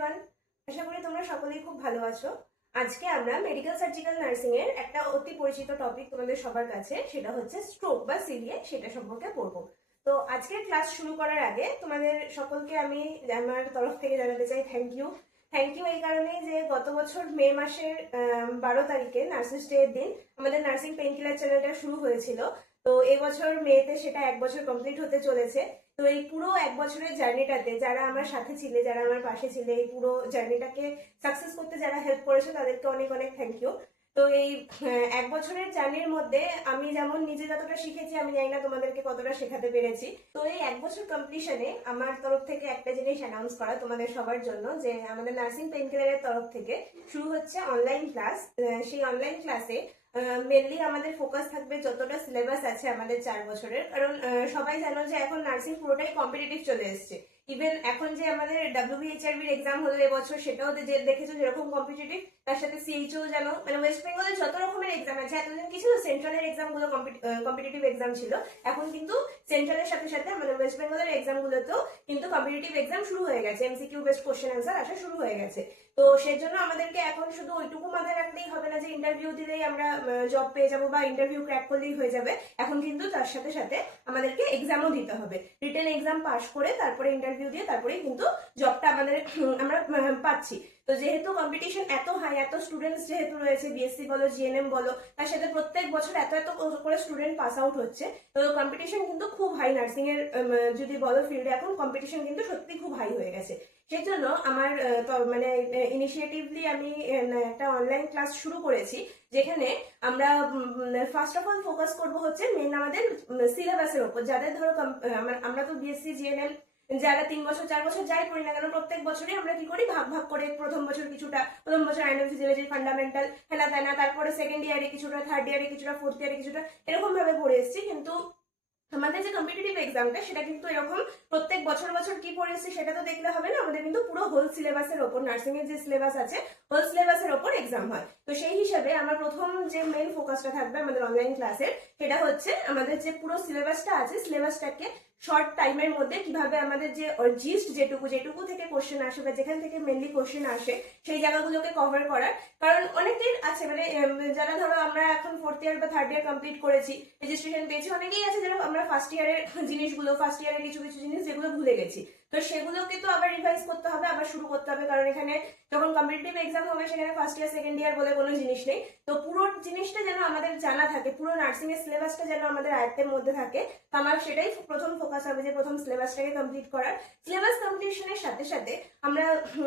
Everyone, আশা করি তোমরা সকলেই খুব ভালো আছো। আজকে আমরা মেডিকেল সার্জিক্যাল নার্সিং এর একটা অতি পরিচিত টপিক তোমাদের সবার কাছে, সেটা হচ্ছে স্ট্রোক বা সিরিয়ে, সেটা সম্পর্কে পড়বো। তো আজকের ক্লাস শুরু করার আগে তোমাদের সকলকে আমি আমার তরফ থেকে জানাতে চাই থ্যাংক ইউ এই কারণে যে গত বছর মে মাসের 12 তারিখে নার্সিস ডে এর দিন আমাদের নার্সিং পেইনকিলার চ্যানেলটা শুরু হয়েছিল। তো এবছর মেতে সেটা 1 বছর কমপ্লিট হতে চলেছে। তো এই পুরো 1 বছরের জার্নিটাতে যারা আমার সাথে ছিলে, যারা আমার পাশে ছিলে, এই পুরো জার্নিটাকে সাকসেস করতে যারা হেল্প করেছে তাদেরকে অনেক অনেক থ্যাংক ইউ। তো এই 1 বছরের জার্নির মধ্যে আমি যেমন নিজে যতটা শিখেছি, আমি জানি না তোমাদেরকে কতটা শেখাতে পেরেছি। তো এই 1 বছর কমপ্লিশনে আমার তরফ থেকে একটা জিনিস অ্যানাউন্স করা তোমাদের সবার জন্য, যে আমাদের নার্সিং পেইনকিলারের তরফ থেকে শুরু হচ্ছে অনলাইন ক্লাস। সেই অনলাইন ক্লাসে মেনলি আমাদের ফোকাস থাকবে যতটা সিলেবাস আছে আমাদের 4 বছরের, কারণ সবাই জানো যে এখন নার্সিং পুরোটাই কম্পিটিটিভ চলে এসছে। ইভেন এখন যে আমাদের WBHRB এর এক্সাম হলো এবছর, সেটাও যে দেখেছো যেরকম কম্পিটিটিভ, তার সাথে CHO জানো, মানে ওয়েস্ট বেঙ্গলের যত রকমের এক্সাম আছে, এতদিন কি ছিল সেন্ট্রালের এক্সাম গুলো কম্পিটিটিভ এক্সাম ছিল, এখন কিন্তু সেন্ট্রালের সাথে সাথে আমাদের ওয়েস্ট বেঙ্গলের এক্সাম গুলোতেও কিন্তু কম্পিটিটিভ এক্সাম শুরু হয়ে গেছে, MCQ বেসড কোশ্চেন অ্যান্সার আসা শুরু হয়ে গেছে। তো সেজন্য আমাদেরকে এখন শুধু ওইটুকু মাথায় রাখলেই হবে না যে ইন্টারভিউ দিলেই আমরা জব পেয়ে যাবো বা ইন্টারভিউ ক্র্যাক করলেই হয়ে যাবে। এখন কিন্তু তার সাথে সাথে আমাদেরকে এক্সামও দিতে হবে, রিটেন এক্সাম পাস করে তারপরে ইন্টারভিউ দিয়ে তারপরেই কিন্তু জবটা আমাদের আমরা পাচ্ছি। তো যেহেতু কম্পিটিশন এত হাই, এত স্টুডেন্টস যেহেতু রয়েছে, বিএসসি বলো, জিএনএম বলো, তার সাথে প্রত্যেক বছর এত এত করে স্টুডেন্ট পাস আউট হচ্ছে, তো কম্পিটিশন কিন্তু খুব হাই নার্সিং এর যদি বলো ফিল্ডে, এখন কম্পিটিশন কিন্তু সত্যি খুব হাই হয়ে গেছে। সেই জন্য আমার মানে ইনিশিয়েটিভলি আমি একটা অনলাইন ক্লাস শুরু করেছি, যেখানে আমরা ফার্স্ট অফ অল ফোকাস করব হচ্ছে মেন আমাদের সিলেবাসের উপর। যাদের ধরো আমরা তো বিএসসি জিএনএম যারা 3 বছর 4 বছর যাই করি না কেন, প্রত্যেক বছরই আমরা কি করি, ভাগ ভাগ করে প্রথম বছর আইন ফিজিওলজি ফান্ডামেন্টাল হেনা তেনা, তারপরে সেকেন্ড ইয়ারে কিছুটা, থার্ড ইয়ারে কিছুটা, ফোর্থ ইয়ারে কিছুটা, এরকম ভাবে পড়ে এসেছি। কিন্তু আমাদের যে কম্পিটিটিভ এক্সামটা, সেটা কিন্তু এরকম প্রত্যেক বছর বছর কি পড়েছি সেটা তো দেখলে হবে না, আমাদের কিন্তু পুরো হোল সিলেবাসের ওপর, নার্সিং এর যে সিলেবাস আছে হোল সিলেবাসের ওপর এক্সাম হয়। তো সেই হিসাবে আমার প্রথম যে মেন ফোকাসটা থাকবে আমাদের অনলাইন ক্লাসের, সেটা হচ্ছে আমাদের যে পুরো সিলেবাসটা আছে, সিলেবাসটাকে শর্ট টাইমের মধ্যে কিভাবে আমাদের যে জিস্ট যেটুকু থেকে কোশ্চেন আসে বা যেখান থেকে মেনলি কোশ্চেন আসে সেই জায়গাগুলোকে কভার করার। কারণ অনেকেই আছে, মানে যারা ধরো আমরা এখন ফোর্থ ইয়ার বা থার্ড ইয়ার কমপ্লিট করেছি, রেজিস্ট্রেশন পেয়েছি, অনেকেই আছে যারা আমরা ফার্স্ট ইয়ারের জিনিসগুলো, ফার্স্ট ইয়ারের কিছু কিছু জিনিস যেগুলো ভুলে গেছি, তো সেগুলোকে তো আবার রিভাইজ করতে হবে, আবার শুরু করতে হবে। কারণ এখানে যখন কম্পিটিটিভ এক্সাম হবে, সেখানে ফার্স্ট ইয়ার সেকেন্ড ইয়ার বলে কোনো জিনিস নেই। তো পুরো জিনিসটা যেন আমাদের জানা থাকে, পুরো নার্সিং এর সিলেবাসটা যেন আমাদের আয়ত্তের মধ্যে থাকে, তো আমার সেটাই প্রথম ফোকাস হবে, যে প্রথম সিলেবাসটাকে কমপ্লিট করার। সিলেবাস কমপ্লিশনের সাথে সাথে আমরা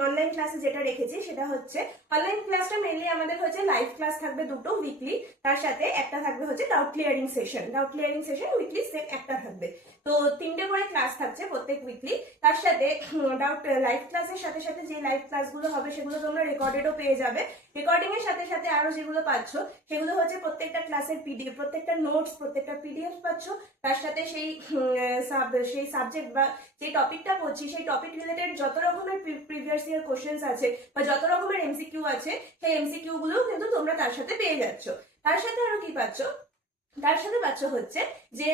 অনলাইন ক্লাসে যেটা রেখেছি, সেটা হচ্ছে অনলাইন ক্লাসটা মেনলি আমাদের হচ্ছে লাইভ ক্লাস থাকবে 2টো উইকলি, তার সাথে একটা থাকবে হচ্ছে ডাউট ক্লিয়ারিং সেশন উইকলি একটা থাকবে। তো 3টে করে ক্লাস থাকছে প্রত্যেক উইকলি। তার সাথে লাইভ ক্লাসের সাথে সাথে যে লাইভ ক্লাসগুলো হবে সেগুলো তোমরা রেকর্ডেডও পেয়ে যাবে। রেকর্ডিং এর সাথে সাথে আরো যেগুলো পাচ্ছ সেগুলো হচ্ছে প্রত্যেকটা ক্লাসের পিডিএফ, প্রত্যেকটা নোটস, প্রত্যেকটা পিডিএফ পাচ্ছ। তার সাথে সেই সাবজেক্ট বা যে টপিকটা পড়ছি সেই টপিক রিলেটেড যত রকমের প্রিভিয়াস ইয়ার কোশ্চেন্স আছে বা যত রকমের MCQ আছে, সেই MCQ গুলো কিন্তু তোমরা তার সাথে পেয়ে যাচ্ছ। তার সাথে আরো কি পাচ্ছ, তার সাথে পাচ্ছ হচ্ছে যে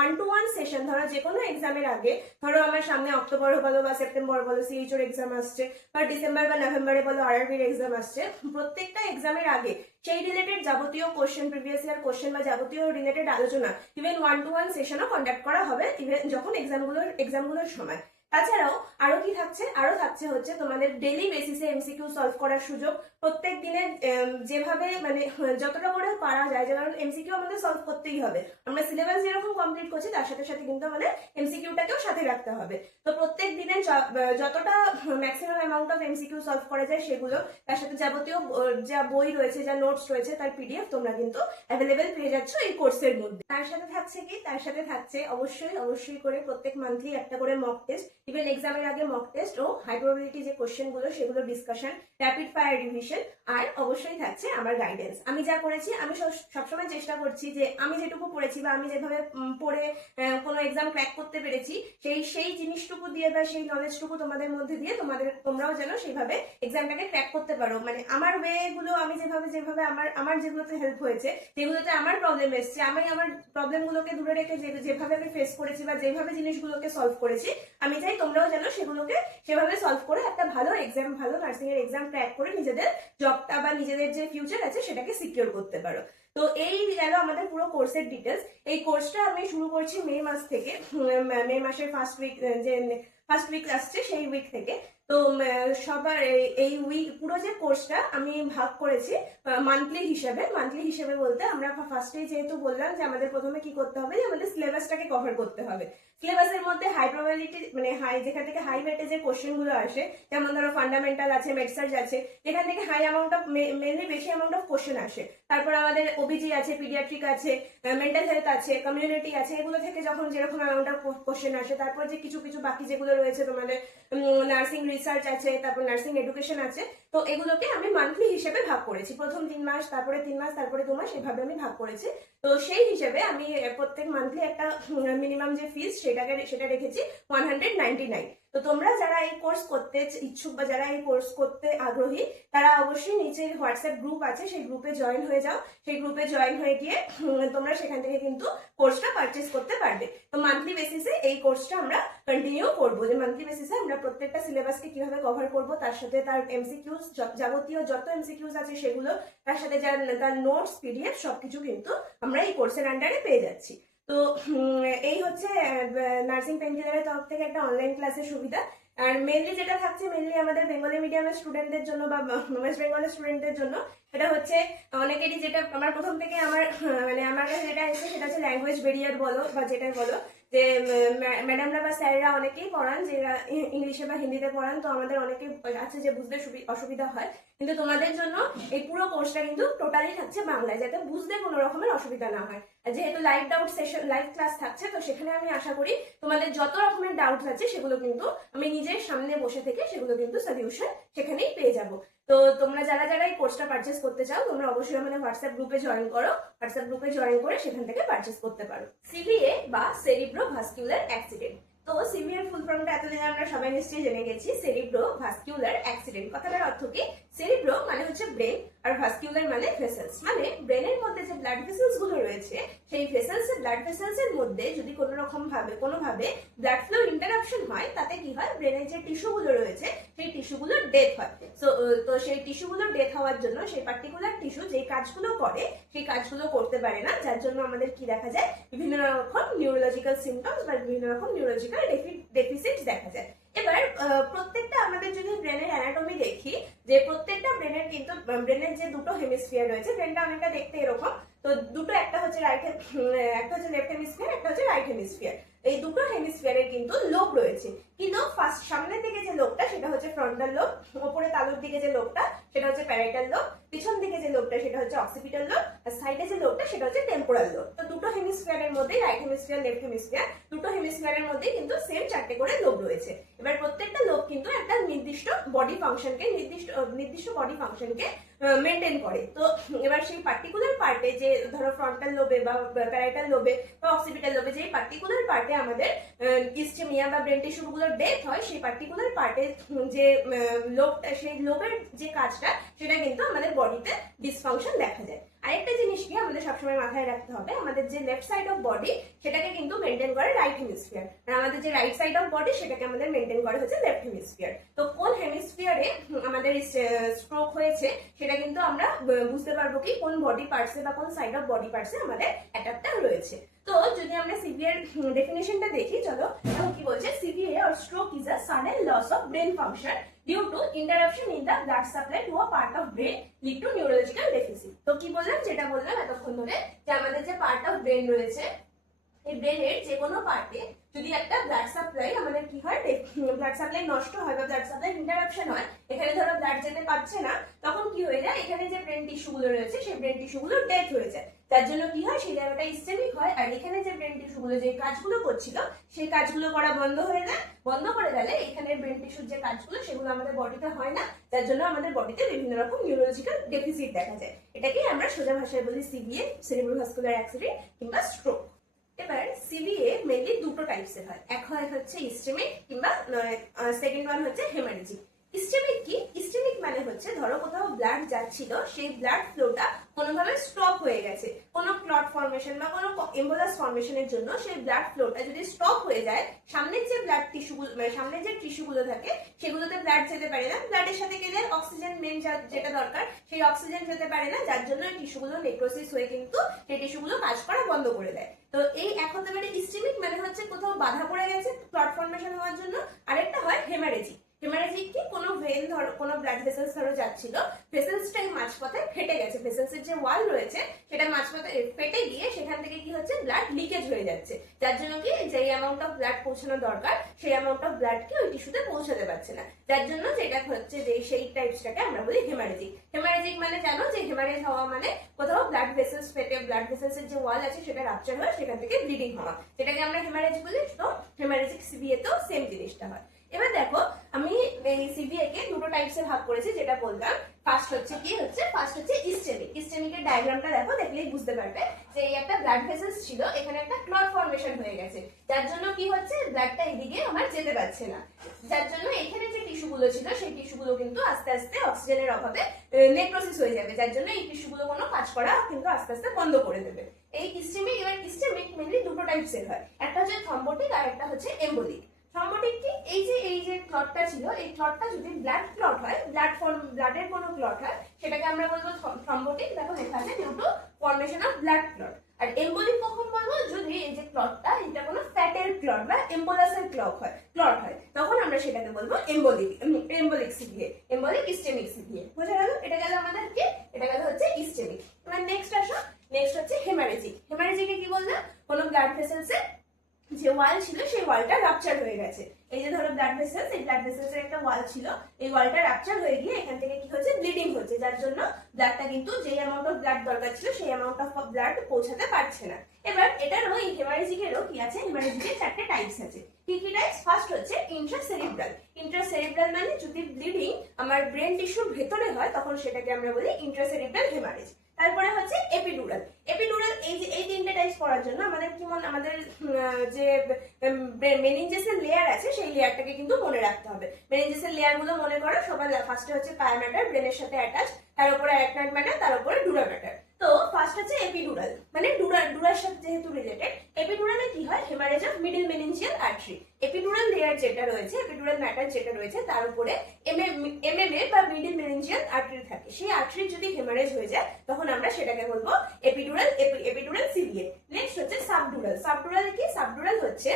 1-to-1 সেশন। ধরো যে কোনো এক্সামের আগে, ধরো আমার সামনে অক্টোবর বলো বা সেপ্টেম্বর বলো CHOর এক্সাম আসছে, বা ডিসেম্বর বা নভেম্বরে বলো RRBর এক্সাম আসছে, প্রত্যেকটা এক্সামের আগে সেই রিলেটেড যাবতীয় কোশ্চেন, প্রিভিয়াস ইয়ার কোশ্চেন বা যাবতীয় রিলেটেড আলোচনা, ইভেন 1-to-1 সেশনও কন্ডাক্ট করা হবে ইভেন যখন এক্সামগুলোর সময়। তাছাড়াও আরো কি থাকছে, আরো থাকছে হচ্ছে তোমাদের ডেইলি বেসিসে MCQ সলভ করার সুযোগ। প্রত্যেক দিনের যেভাবে মানে যতটা করে পারা যায়, কারণ MCQ আমাদের সলভ করতেই হবে, আমরা সিলেবাস যেরকম কমপ্লিট করছি তার সাথে সাথে কিন্তু আমাদের MCQটাকেও সাথে রাখতে হবে। তো প্রত্যেক দিনের যতটা maximum amount of MCQ solve করা যায় সেগুলো, তার সাথে যাবতীয় যা বই রয়েছে, যা নোটস রয়েছে, তার PDF তোমরা কিন্তু অ্যাভেলেবেল পেয়ে যাচ্ছ এই কোর্সের মধ্যে। তার সাথে থাকছে কি, তার সাথে থাকছে অবশ্যই করে প্রত্যেক মান্থলি একটা করে মক টেস্ট, ইভেন এক্সামের আগে মক টেস্ট ও হাই প্রবাবিলিটি যে কোশ্চেন গুলো সেগুলো ডিসকাশন, র্যাপিড ফায়ার রিভিশন, আর অবশ্যই থাকছে আমার গাইডেন্স। আমি যা করেছি, আমি সবসময় চেষ্টা করছি যে আমি যেটুকু পড়েছি বা আমি যেভাবে পড়ে কোনো এক্সাম ক্র্যাক করতে পেরেছি, সেই জিনিসটুকু দিয়ে বা সেই নলেজটুকু তোমাদের মধ্যে দিয়ে তোমরাও যেন সেইভাবে এক্সামটাকে ক্র্যাক করতে পারো। মানে আমার ওয়ে গুলো, আমি যেভাবে আমার যেগুলোতে হেল্প হয়েছে, যেগুলোতে আমার প্রবলেম এসছে, আমি আমার প্রবলেমগুলোকে দূরে রেখে যেভাবে আমি ফেস করেছি বা যেভাবে জিনিসগুলোকে সলভ করেছি, আমি চাই তোমরাও যেন সেগুলোকে সেভাবে সলভ করে একটা ভালো এক্সাম, ভালো নার্সিং এর এক্সাম ক্র্যাক করে নিজেদের জবটা বা নিজেদের যে ফিউচার আছে সেটাকে সিকিউর করতে পারো। তো এই গেল আমাদের পুরো কোর্সের ডিটেলস। এই কোর্সটা আমি শুরু করছি মে মাস থেকে, মে মাসের ফার্স্ট উইক আসছে সেই উইক থেকে। তো সবার এই উইক পুরো যে কোর্সটা আমি ভাগ করেছি মান্থলি হিসেবে বলতে আমরা ফার্স্টে যেহেতু বললাম যে আমাদের প্রথমে কি করতে হবে, আমাদের সিলেবাসটাকে কভার করতে হবে। সিলেবাসের মধ্যে হাই প্রবাবিলিটি মানে যেখান থেকে হাই ওয়েটেজের কোশ্চেন গুলো আসে, যেমন ধরো ফান্ডামেন্টাল আছে, মেডসার্চ আছে, যেখান থেকে হাই অ্যামাউন্ট অফ মেনলি বেশি অ্যামাউন্ট অফ কোশ্চেন আসে। তারপর আমাদের ওবিজি আছে, পিডিয়াট্রিক আছে, মেন্টাল হেলথ আছে, কমিউনিটি আছে, এগুলো থেকে যখন যেরকম অ্যামাউন্ট অফ কোশ্চেন আসে, তারপর যে কিছু কিছু বাকি যেগুলো রয়েছে তোমাদের নার্সিং রিসার্চ আছে, তারপর নার্সিং এডুকেশন আছে, তো এগুলোকে আমি মান্থলি হিসেবে ভাগ করেছি। প্রথম 3 মাস, তারপরে 3 মাস, তারপরে 2 মাস, এভাবে আমি ভাগ করেছি। তো সেই হিসেবে আমি প্রত্যেক মান্থলি একটা মিনিমাম যে ফিস সেটা রেখেছি 199। তো তোমরা যারা এই কোর্স করতে ইচ্ছুক বা যারা এই কোর্স করতে আগ্রহী, তারা অবশ্যই নিচে হোয়াটসঅ্যাপ গ্রুপ আছে, সেই গ্রুপে জয়েন হয়ে যাও। সেই গ্রুপে জয়েন হয়ে গিয়ে তোমরা সেখান থেকে কিন্তু কোর্সটা পারচেস করতে পারবে। তো মান্থলি বেসিসে এই কোর্সটা আমরা কন্টিনিউ করবো, যে মান্থলি বেসিসে আমরা প্রত্যেকটা সিলেবাসকে কিভাবে কভার করব, তার সাথে তার এমসিকিউজ, যাবতীয় যত এমসিকিউজ আছে সেগুলো, তার সাথে তার নোটস, পিডিএফ সবকিছু কিন্তু আমরা এই কোর্সের আন্ডারে পেয়ে যাচ্ছি। তো এই হচ্ছে নার্সিং পেনকিলারের তরফ থেকে একটা অনলাইন ক্লাসের সুবিধা। আর মেনলি যেটা থাকছে, মেনলি আমাদের বেঙ্গলি মিডিয়ামের স্টুডেন্টদের জন্য বা ওয়েস্ট বেঙ্গলের স্টুডেন্টদের জন্য, সেটা হচ্ছে অনেকেরই যেটা আমার প্রথম থেকে আমার কাছে যেটা এসেছে সেটা হচ্ছে ল্যাঙ্গুয়েজ ব্যারিয়ার বলো বা যেটাই বলো, যে ম্যাডামরা বা স্যাররা অনেকেই পড়ান যে ইংলিশে বা হিন্দিতে পড়ান, তো আমাদের অনেকে আছে যে বুঝতে অসুবিধা হয়। কিন্তু তোমাদের জন্য এই পুরো কোর্সটা কিন্তু টোটালি থাকছে বাংলায়, যাতে বুঝতে কোনো রকমের অসুবিধা না হয়। যেহেতু live doubt session, live class থাকছে, তো সেখানে আমি আশা করি তোমাদের যত রকমের ডাউটস আছে সেগুলো কিন্তু আমি নিজের সামনে বসে থেকে সেগুলো কিন্তু সলিউশন সেখানেই পেয়ে যাব। তো তোমরা যারা যারা এই কোর্সটা পারচেস করতে চাও, তোমরা অবশ্যই আমাদের হোয়াটসঅ্যাপ গ্রুপে জয়েন করো। হোয়াটসঅ্যাপ গ্রুপে জয়েন করে সেখান থেকে পারচেস করতে পারো। সিভিএ বা সেরিব্রোভাস্কুলার অ্যাক্সিডেন্ট। তো সিভিএর ফুল ফর্মটা এতদিন আমরা সবাই নিশ্চয়ই জেনে গেছি। সেরিব্রোভাস্কুলার অ্যাক্সিডেন্ট কথাটার অর্থ কি? সেরিব্রো মানে হচ্ছে ব্রেন, আর ভাস্কুলার মানে ভেসেলস, মানে ব্রেনের মধ্যে যে ব্লাড ভেসেলস গুলো রয়েছে, সেই ব্লাড ভেসেলস এর মধ্যে যদি কোনোভাবে ব্লাড ফ্লো ইন্টারাপশন হয়, তাতে কি হয়, ব্রেনের যে টিস্যু গুলো রয়েছে সেই টিস্যুগুলোর ডেথ হয়। তো সেই টিস্যুগুলোর ডেথ হওয়ার জন্য সেই পার্টিকুলার টিস্যু যে কাজগুলো করে সেই কাজগুলো করতে পারে না, যার জন্য আমাদের কি দেখা যায়, বিভিন্ন রকম নিউরোলজিক্যাল সিমটমস বা বিভিন্ন রকম নিউরোলজিক্যাল ডেফিসিটস দেখা যায়। এবার প্রত্যেকটা আমাদের যদি ব্রেনের অ্যানাটমি দেখি, যে প্রত্যেকটা ব্রেনের যে দুটো হেমিস্ফিয়ার রয়েছে, ব্রেনটা অনেকটা দেখতে এরকম। তো দুটো, একটা হচ্ছে লেফট হেমিস্ফিয়ার, একটা হচ্ছে রাইট হেমিস্ফিয়ার। এই দুটো হেমিস্ফিয়ারের কিন্তু লোব রয়েছে, কিন্তু ফার্স্ট সামনের দিকে যে লোবটা সেটা হচ্ছে ফ্রন্টাল লোব, ওপরে তালুর দিকে যে লোবটা সেটা হচ্ছে প্যারাইটাল লোব, পিছন দিকে যে লোবটা সেটা হচ্ছে অক্সিপিটাল লোব, আর সাইডে যে লোবটা সেটা হচ্ছে টেম্পোরাল লোব। তো দুটো হেমিস্ফিয়ারের মধ্যে, রাইট হেমিস্ফিয়ার, লেফট হেমিস্ফিয়ার, দুটো হেমিস্ফিয়ারের মধ্যে কিন্তু সেম 4টে করে লোব রয়েছে। এবার প্রত্যেকটা লোব কিন্তু একটা নির্দিষ্ট বডি ফাংশনকে মেনটেন করে। তো এবার সেই পার্টিকুলার পার্টে, যে ধরো ফ্রন্টাল লোবে বা প্যারাইটাল লোবে বা অক্সিপিটাল লোবে যে পার্টিকুলার পার্টে আমাদের ইসচেমিয়া বা ব্রেন টিস্যু গুলোর ডেথ হয়, সেই পার্টিকুলার পার্টে যে লোবটা, সেই লোবের যে কাজটা, সেটা কিন্তু আমাদের বডিতে ডিসফাংশন দেখা যায়। আরেকটা জিনিস কি আমাদের সবসময় মাথায় রাখতে হবে, আমাদের যে লেফট সাইড অফ বডি সেটাকে কিন্তু মেনটেন করে রাইট হেমিস্ফিয়ার, আর আমাদের যে রাইট সাইড অফ বডি সেটাকে আমাদের মেনটেন করে হচ্ছে লেফট হেমিস্ফিয়ার। তো কোন হেমিস্ফিয়ারে আমাদের স্ট্রোক হয়েছে সেটা কিন্তু আমরা বুঝতে পারবো কি, কোন বডি পার্টসে বা কোন সাইড অফ বডি পার্টসে আমাদের অ্যাটাকটা রয়েছে। তো যদি আমরা সিভিয়ার ডেফিনেশনটা দেখি, চলো কি বলছে, CVA or stroke is a sudden loss of brain function due to interruption in the blood supply to a part of brain lead to neurological deficit। তো কি বললাম, যেটা বললাম এতক্ষণ ধরে, যে আমাদের যে পার্ট অফ ব্রেন রয়েছে, এই ব্রেনের যে কোনো পার্টে যদি একটা ব্লাড সাপ্লাই আমাদের কি হয়, ব্লাড সাপ্লাই নষ্ট হয় বা ব্লাড সাপ্লাই ইন্টারাপশন হয়, এখানে ধরো ব্লাড যেতে পারছে না, তখন কি হয়ে যায়, এখানে যে ব্রেন টিস্যু গুলো রয়েছে সেই ব্রেন টিস্যু গুলো ডেথ হয়ে যায়। তার জন্য কি হয়, সেই জায়গাটা ইসচেমিক হয়, আর এখানে যে ব্রেন টিস্যু গুলো যে কাজগুলো করছিল সেই কাজগুলো করা বন্ধ হয়ে যায়। বন্ধ করে গেলে এখানে ব্রেন টিস্যুর যে কাজগুলো সেগুলো আমাদের বডিতে হয় না, যার জন্য আমাদের বডিতে বিভিন্ন রকম নিউরোলজিক্যাল ডেফিসিট দেখা যায়। এটাকেই আমরা সোজা ভাষায় বলি সিভিএ, সেরিব্রোভাস্কুলার অ্যাক্সিডেন্ট কিংবা স্ট্রোক। এবার সিভিএ মেনলি দুটো টাইপসের হয়, এক হচ্ছে ইসচেমিক কিংবা সেকেন্ড ওয়ান হচ্ছে হেমারেজিক। ইসচেমিক কি? ইসচেমিক মানে হচ্ছে ধরো কোথাও ব্লাড যাচ্ছিল, সেই ব্লাড ফ্লোটা কোনোভাবে স্টপ হয়ে গেছে, কোনো ক্লট ফর্মেশন বা কোনো এম্বোলাস ফর্মেশনের জন্য সেই ব্লাড ফ্লোটা যদি স্টপ হয়ে যায়, সামনের যে ব্লাড টিস্যুগুলো মানে সামনের যে টিস্যুগুলো থাকে সেগুলোতে ব্লাড যেতে পারে না, ব্লাডের সাথে গেলে অক্সিজেন মেন যেটা দরকার সেই অক্সিজেন যেতে পারে না, যার জন্য এই টিস্যুগুলো নেক্রোসিস হয়ে কিন্তু সেই টিস্যুগুলো কাজ করা বন্ধ করে দেয়। তো এই এক হতে পারে ইস্টেমিক, মানে হচ্ছে কোথাও বাধা পড়ে গেছে ক্লট ফর্মেশন হওয়ার জন্য। আরেকটা হয় হেমারেজিক। হেমারেজিক কি, কোনো ভেন ধরো কোনো ব্লাড ভেসেলস ধরো যাচ্ছিল, ভেসেলসটাই মাঝপথে ফেটে গেছে, ভেসেলসের যে ওয়াল রয়েছে সেটা মাঝপথে ফেটে গিয়ে সেখান থেকে কি হচ্ছে ব্লাড লিকেজ হয়ে যাচ্ছে, যার জন্য কি যে অ্যামাউন্ট অফ ব্লাড পৌঁছানো দরকার সেই অ্যামাউন্ট অফ ব্লাড কি ওই টিস্যুতে পৌঁছাতে পারছে না, যার জন্য যেটা হচ্ছে যে সেই টাইপসটাকে আমরা বলি হেমারেজিক। হেমারেজিক মানে জানো যে হেমারেজ হওয়া মানে কোথাও ব্লাড ভেসেলস ফেটে ব্লাড ভেসেলসের যে ওয়াল আছে সেটা রাপচার হয়ে সেখান থেকে ব্লিডিং হওয়া, যেটাকে আমরা হেমারেজ বলি। তো হেমারেজিক সিভিএ তো সেম জিনিসটা হয়। এবার দেখো আমি এই সিভিএ কে দুটো টাইপসে ভাগ করেছি, যেটা বললাম। ফার্স্ট হচ্ছে ইস্টেমিক। ইস্টেমিকের ডায়াগ্রামটা দেখো, দেখলেই বুঝতে পারবে যে এই একটা ব্লাড ভেসেলস ছিল, এখানে একটা ক্লট ফর্মেশন হয়ে গেছে, যার জন্য কি হচ্ছে ব্লাডটা এদিকে আমার যেতে পারছে না, যার জন্য এখানে যে টিস্যুগুলো ছিল সেই টিস্যুগুলো কিন্তু আস্তে আস্তে অক্সিজেনের অভাবে নেক্রোসিস হয়ে যাবে, যার জন্য এই টিস্যুগুলো কোনো কাজ করা কিন্তু আস্তে আস্তে বন্ধ করে দেবে। এই ইস্টেমিক, এবার ইস্টেমিক মেনলি দুটো টাইপসের হয়, একটা হচ্ছে থ্রম্বোটিক আর একটা হচ্ছে এম্বোলিক। থ্রম্বোটিক কি, এই যে ক্লটটা ছিল এই ক্লটটা যদি ব্লাড ক্লট হয়, ব্লাডের কোনো ক্লট হয় সেটাকে আমরা বলবো থ্রম্বোটিক। দেখো লেখা আছে due to formation of blood clot. আর এম্বোলিক কখন বলবো, যদি এই যে ক্লটটা এটা কোনো ফ্যাটের ক্লট বা এম্বোলাসের ক্লট হয় তখন আমরা সেটাকে বলবো embolic CVA, embolic ischaemic CVA. বোঝা গেল? এটা গেল আমাদের কি, এটা গেল হচ্ছে ইস্টেমিক। এবার নেক্সট আসো, নেক্সট হচ্ছে হেমারেজিক। হেমারেজিকে কি বললাম, কোনো ব্লাড ভেসেলসে যে ওয়াল ছিল সেই ওয়ালটা রাপচার হয়ে গেছে। এই যে ধরো ব্লাড ভেসেলস, এই ব্লাড ভেসেলস এর একটা ওয়াল ছিল, এই ওয়ালটা রাপচার হয়ে গিয়ে এখান থেকে কি হচ্ছে ব্লিডিং হচ্ছে, যার জন্য ব্লাডটা কিন্তু যে অ্যামাউন্ট অফ ব্লাড দরকার ছিল সেই অ্যামাউন্ট অফ ব্লাড পৌঁছাতে পারছে না। এবার এটারও এই হেমারেজিকেরও কি আছে, হেমারেজিকের চারটে টাইপস আছে। কি কি টাইপস? ফার্স্ট হচ্ছে ইন্ট্রাসেরিব্রাল। ইন্ট্রাসেরিব্রাল মানে যদি ব্লিডিং আমার ব্রেন টিস্যুর ভেতরে হয় তখন সেটাকে আমরা বলি ইন্ট্রাসেরিব্রাল হেমারেজ। তারপরে হচ্ছে এপিডুরাল। এপিডুরাল এই তিনটে টাইপস করার জন্য আমাদের আমাদের যে মেনিনজাসের লেয়ার আছে সেই লেয়ারটাকে কিন্তু মনে রাখতে হবে। মেনিনজাসের লেয়ার গুলো মনে করো, সবার ফার্স্টে হচ্ছে পায়া ম্যাটার, ব্রেনের সাথে অ্যাটাচ, তার উপরে অ্যারাকনয়েড ম্যাটার, তার উপরে ডুরা ম্যাটার। তো ফার্স্ট হচ্ছে এপিডুরাল, মানে ডুরার সাথে যেহেতু রিলেটেড, এপিডুরালে কি হয়, haemorrhage of middle meningeal artery. Epidural layer যেটা রয়েছে, এপিডুরাল ম্যাটার যেটা রয়েছে তার উপরে এমএমএ বা মিডল মেনিনজিয়াল আর্টারি থাকে, সেই আর্টারি যদি হেমারেজ হয়ে যায় তখন আমরা সেটাকে বলবো এপিডুরাল সিভিএ। নেক্সট হচ্ছে সাবডুরাল। সাবডুরাল কি, সাবডুরাল হচ্ছে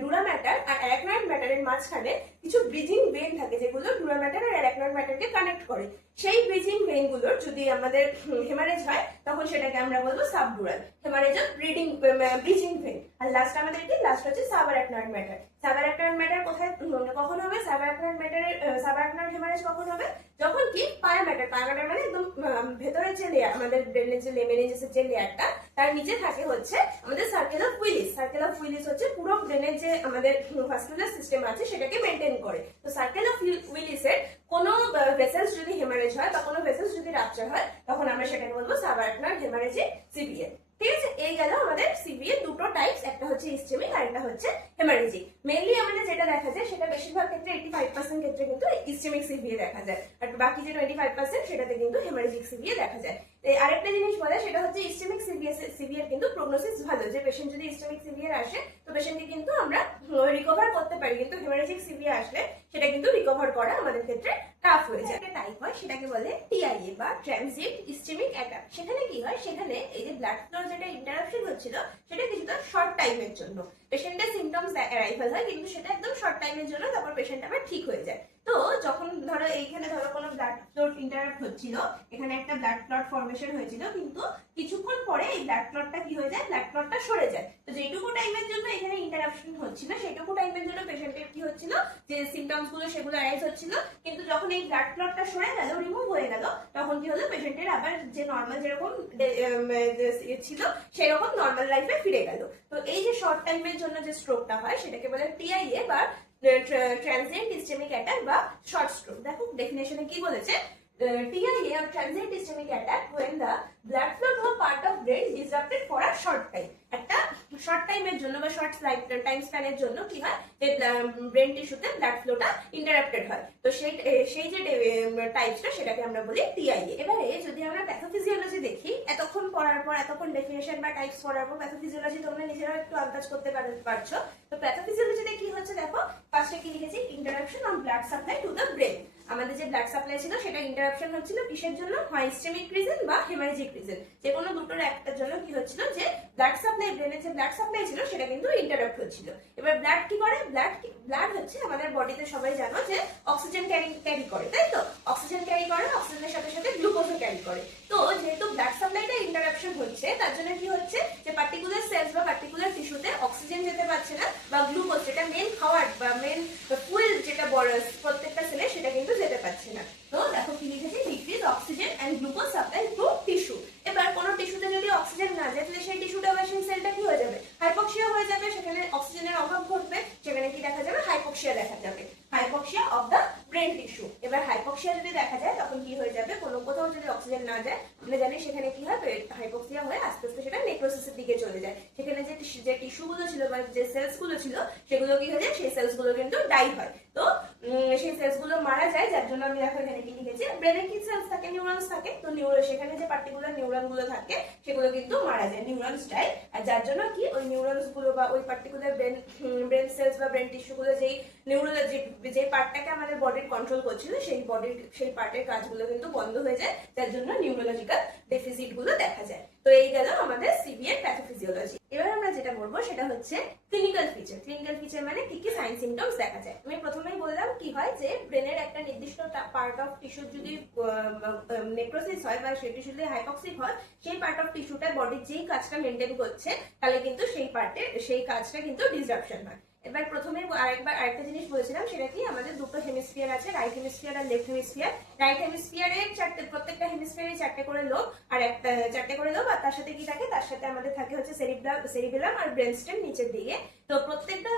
ডুরা ম্যাটার আর অ্যারাকনয়েড ম্যাটারের মাঝখানে কিছু ব্রিজিং ভেন থাকে যেগুলো ডুরা ম্যাটার আর অ্যারাকনয়েড ম্যাটারকে কানেক্ট করে। সেই ব্রিজিং ভেন গুলোর যদি আমাদের হেমারেজ হয় তখন সেটাকে আমরা বলবো subdural, haemorrhage of bridging vein. আর লাস্ট আমাদের কি, লাস্ট হচ্ছে সাবঅ্যারাকনয়েড ম্যাটার। সাবঅ্যারাকনয়েড ম্যাটার কোথায় কখন হবে, সাবঅ্যারাকনয়েড হেমারেজ কখন হবে, যখন কি পায়া ম্যাটার মানে একদম ভেতরের যে লেয়ার, আমাদের ব্রেনের যে মেনিনজাসের যে লেয়ারটা তার নিচে থাকে হচ্ছে আমাদের circle of Willis. Circle of Willis হচ্ছে পুরো ব্রেনের যে আমাদের ভাস্কুলার সিস্টেম আছে সেটাকে মেনটেন করে। তো সার্কেল অফ উইলিসের কোনো ভেসেলস যদি হেমারেজ হয় বা কোনো ভেসেলস যদি রাপচার হয় তখন আমরা সেটাকে বলবো সাবঅ্যারাকনয়েড হেমারেজিক সিভিএ। ঠিক আছে, এই গেল আমাদের সিভিএ দুটো টাইপস, একটা হচ্ছে ইস্টেমিক আর একটা হচ্ছে হেমারেজিক। মেইনলি আমাদের যেটা দেখা যায় সেটা বেশিরভাগ ক্ষেত্রে 85% ক্ষেত্রে কিন্তু ইস্টেমিক সিভিএ দেখা যায়, আর বাকি যে 25% সেটাতে কিন্তু হেমারেজিক সিভিএ দেখা যায়। আরেকটা জিনিস বলে সেটা হচ্ছে ইস্টেমিক সিভিএর কিন্তু প্রগনোসিস ভালো, যে পেশেন্ট যদি ইস্টেমিক সিভিএর আসে তো পেশেন্টকে কিন্তু আমরা রিকভার করতে পারি, কিন্তু হেমারেজিক সিভিএ আসলে সেটা কিন্তু রিকভার করা আমাদের ক্ষেত্রে টাফ হয়ে যায়। একটা টাইপ হয় সেটাকে বলে টিআইএ বা ট্রানজিয়েন্ট ইস্টেমিক অ্যাটাক। সেখানে কি হয়, সেখানে এই যে ব্লাড ফ্লো যেটা ইন্টারাপশন হচ্ছিল সেটা কিছুটা শর্ট টাইমের জন্য পেশেন্টের সিমটমস অ্যারাইভাল হয়, কিন্তু সেটা একদম শর্ট টাইমের জন্য, তারপর পেশেন্ট আবার ঠিক হয়ে যায়। তো যখন ধরো এইখানে ধরো কোনো ব্লাড ক্লট ইন্টারাপ্ট হচ্ছিল, এখানে একটা ব্লাড ক্লট ফর্মেশন হয়েছিল, কিন্তু কিছুক্ষণ পরে এই ব্লাড ক্লটটা কি হয়ে যায়, ব্লাড ক্লটটা সরে যায়। তো যেটুকু টাইমের জন্য এখানে ইন্টারাপশন হচ্ছিল সেটুকু টাইমের জন্য পেশেন্টের কি হচ্ছিল, যে সিমটমস গুলো সেগুলো অ্যারাইজ হচ্ছিল, কিন্তু যখন এই ব্লাড ক্লটটা সরে গেল, রিমুভ হয়ে গেল, তখন কি হলো, পেশেন্টের আবার যে নর্মাল যেরকম ছিল সেরকম নর্মাল লাইফে ফিরে গেল। তো এই যে শর্ট টাইমের জন্য যে স্ট্রোকটা হয় সেটাকে বলে টিআইএ বা ট্রানজিয়েন্ট ইস্টেমিক অ্যাটাক বা শর্ট স্ট্রোক। দেখো ডেফিনেশনে কি বলেছে, TIA or transient ischemic attack when the blood flow to a part of brain disrupted for a short time. একটা শর্ট টাইমের জন্য বা শর্ট টাইম স্প্যানের জন্য কি হয়, যে ব্রেন টিস্যুতে ব্লাড ফ্লোটা ইন্টারাপ্টেড হয়। তো সেই যে টাইপসটা সেটাকে আমরা বলি টিআইএ। এবারে যদি আমরা প্যাথোফিজিওলজি দেখি, এতক্ষণ পড়ার পর, এতক্ষণ ডেফিনেশন বা টাইপস পড়ার পর প্যাথোফিজিওলজি তোমরা নিজেরাও একটু আন্দাজ করতে পারছো। তো প্যাথোফিজিওলজিতে কি হচ্ছে দেখো, ফার্স্টে কি লিখেছি, interruption of blood supply to the brain. আমাদের যে ব্লাড সাপ্লাই ছিল সেটা ইন্টারাপশন হচ্ছিল কিসের জন্য, হয় ইসচেমিক রিজন বা হেমারেজিক রিজন, যে কোনো দুটোর একটার জন্য কি হচ্ছিল যে ব্লাড সাপ্লাই, ব্রেনের যে ব্লাড সাপ্লাই ছিল সেটা কিন্তু ইন্টারাপ্ট হচ্ছিল। এবার ব্লাড কি করে, ব্লাড হচ্ছে আমাদের বডিতে সবাই জানো যে অক্সিজেন ক্যারি করে, তাই তো, অক্সিজেন ক্যারি করে, অক্সিজেনের সাথে সাথে গ্লুকোজও ক্যারি করে। তো যেহেতু ব্লাড সাপ্লাইটা ইন্টারাপশন হচ্ছে, তার জন্য কি হচ্ছে যে পার্টিকুলার সেলস বা পার্টিকুলার টিস্যুতে অক্সিজেন যেতে পারছে না, বা গ্লুকোজ যেটা মেন খাওয়ার বা মেন ফুয়েল যেটা প্রত্যেকটা সেলে, সেটা কিন্তু যেতে পারছে না। তো দেখো কি লিখেছি, decrease oxygen and glucose supply to tissue. এবার কোনো টিস্যুতে যদি অক্সিজেন না যায়, তাহলে সেই টিস্যুটা বা সেই সেলটা কি হয়ে যাবে, হাইপক্সিয়া হয়ে যাবে, সেখানে অক্সিজেনের অভাব ঘটবে, সেখানে কি দেখা যাবে, হাইপক্সিয়া দেখা যাবে, hypoxia of the brain tissue. এবার হাইপক্সিয়া যদি দেখা যায় তখন কি হয়ে যাবে, কোনো কোথাও যদি অক্সিজেন না যায়, আমরা জানি সেখানে কি হয়, হাইপক্সিয়া হয়ে আস্তে আস্তে সেটা নেক্রোসিসের দিকে চলে যায়, সেখানে যে টিস্যুগুলো ছিল বা যে সেলস গুলো ছিল সেগুলো কি হয়ে যায়, সেই সেলস গুলো কিন্তু ডাই হয়। তো সেই সেলস গুলো মারা যায়, যার জন্য আমি দেখো এখানে কি লিখেছি, ব্রেনে কি সেলস থাকে, নিউরনস থাকে, তো সেখানে যে পার্টিকুলার নিউরন গুলো থাকে সেগুলো কিন্তু মারা যায়, নিউরনস ডাই। আর যার জন্য কি ওই নিউরনস গুলো বা ওই পার্টিকুলার ব্রেন সেলস বা ব্রেন টিস্যু গুলো যেই যে পার্টটাকে আমাদের বডির কন্ট্রোল করছিল, সেই পার্টের কাজগুলো কিন্তু বন্ধ হয়ে যায়, যার জন্য নিউরোলজিক্যাল ডেফিসিট গুলো দেখা যায়। তো এই গেল আমাদের সিভিএর প্যাথোফিজিওলজি। এবার আমরা যেটা বলবো সেটা হচ্ছে ক্লিনিক্যাল ফিচার। ক্লিনিক্যাল ফিচার মানে কি কি সাইন সিমটমস দেখা যায়। আমি প্রথমেই বললাম কি হয়, যে ব্রেনের একটা নির্দিষ্ট পার্ট অফ টিস্যু যদি নেক্রোসিস হয় বা সেই টিস্যু যদি হাইপক্সিক হয়, সেই পার্ট অফ টিস্যুটা বডির যেই কাজটা মেনটেন করছে, তাহলে কিন্তু সেই কাজটা কিন্তু ডিসরাপশন হয়। এবার প্রথমে আরেকটা জিনিস বলেছিলাম, সেটা কি, আমাদের দুটো হেমিস্ফিয়ার আছে, রাইট হেমিস্ফিয়ার আর লেফট হেমিস্ফিয়ার। রাইট হেমিস্ফিয়ারের প্রত্যেকটা হেমিস্ফিয়ারে চারটে করে লোব, আর চারটে করে লোব, আর তার সাথে কি থাকে, তার সাথে আমাদের থাকে হচ্ছে সেরিবেলাম আর ব্রেনস্টেম নিচের দিকে। তো প্রত্যেকটা